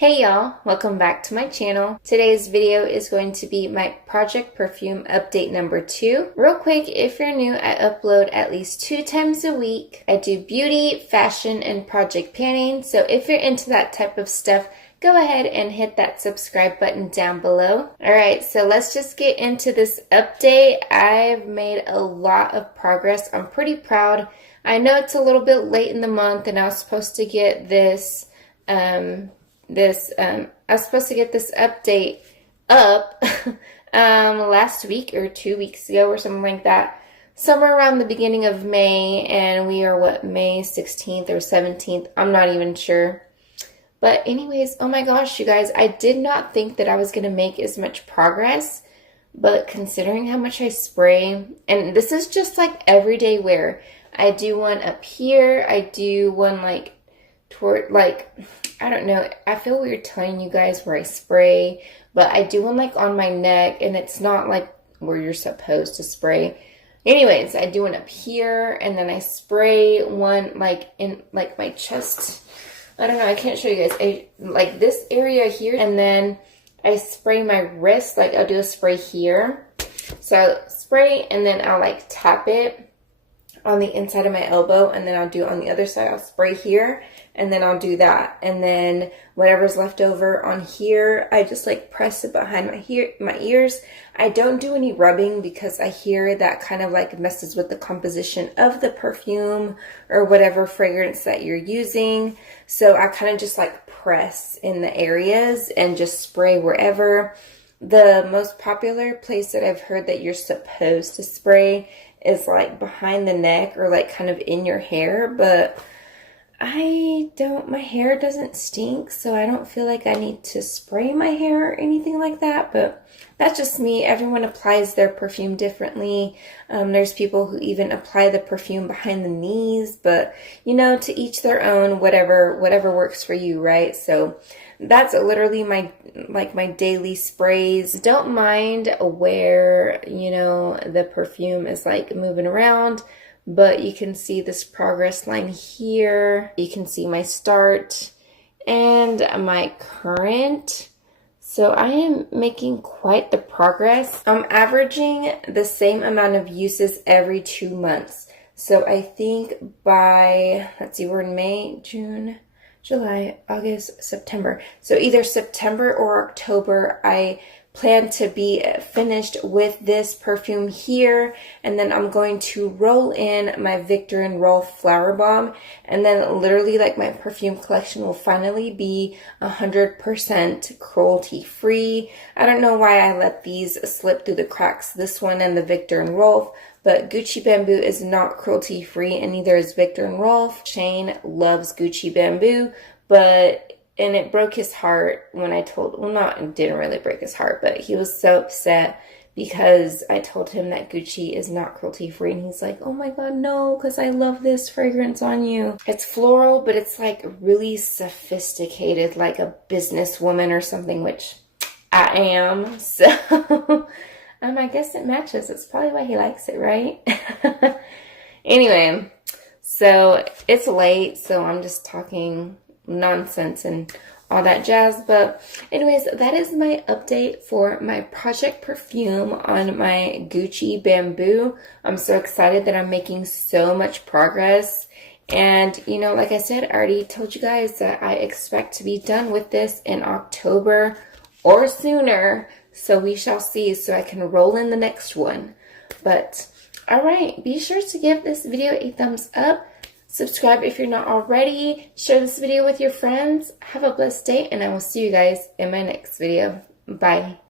Hey y'all, welcome back to my channel. Today's video is going to be my Project Perfume update number 2. Real quick, if you're new, I upload at least 2 times a week. I do beauty, fashion, and project planning, so if you're into that type of stuff, go ahead and hit that subscribe button down below. Alright, so let's just get into this update. I've made a lot of progress. I'm pretty proud. I know it's a little bit late in the month and I was supposed to get this update up last week or 2 weeks ago or something like that, somewhere around the beginning of May, and we are May 16th or 17th, I'm not even sure. But anyways, oh my gosh, you guys, I did not think that I was going to make as much progress, but considering how much I spray, and this is just like everyday wear. I do one up here, I do one like toward, like, I don't know, I feel weird telling you guys where I spray, but I do one like on my neck, and it's not like where you're supposed to spray. Anyways, I do one up here, and then I spray one like in like my chest. I don't know, I can't show you guys. Like this area here, and then I spray my wrist, like I'll do a spray here. So I'll spray, and then I'll like tap it on the inside of my elbow, and then I'll do it on the other side. I'll spray here, and then I'll do that, and then whatever's left over on here, I just like press it behind my ears. I don't do any rubbing because I hear that kind of like messes with the composition of the perfume or whatever fragrance that you're using. So I kind of just like press in the areas and just spray wherever. The most popular place that I've heard that you're supposed to spray is like behind the neck or like kind of in your hair, but my hair doesn't stink, so I don't feel like I need to spray my hair or anything like that, but that's just me. Everyone applies their perfume differently. There's people who even apply the perfume behind the knees, but you know, to each their own, whatever works for you, right? So that's literally my daily sprays. Don't mind where, you know, the perfume is like moving around, but you can see this progress line here. You can see my start and my current. So I am making quite the progress. I'm averaging the same amount of uses every 2 months. So I think by, let's see, we're in May, June, July, August, September. So either September or October, I plan to be finished with this perfume here, and then I'm going to roll in my Viktor and Rolf Flower Bomb, and then literally like my perfume collection will finally be 100% cruelty free. I don't know why I let these slip through the cracks, this one and the Viktor and Rolf, but Gucci Bamboo is not cruelty free, and neither is Viktor and Rolf. Shane loves Gucci Bamboo, and it broke his heart when I told, it didn't really break his heart, but he was so upset because I told him that Gucci is not cruelty free, and he's like, oh my god, no, because I love this fragrance on you. It's floral, but it's like really sophisticated, like a businesswoman or something, which I am, so I guess it matches. That's probably why he likes it, right? Anyway, so it's late, so I'm just talking nonsense and all that jazz, but anyways, that is my update for my Project Perfume on my Gucci Bamboo. I'm so excited that I'm making so much progress, and you know, like I said, I already told you guys that I expect to be done with this in October or sooner, so we shall see, so I can roll in the next one. But all right, be sure to give this video a thumbs up. Subscribe if you're not already. Share this video with your friends. Have a blessed day, and I will see you guys in my next video. Bye.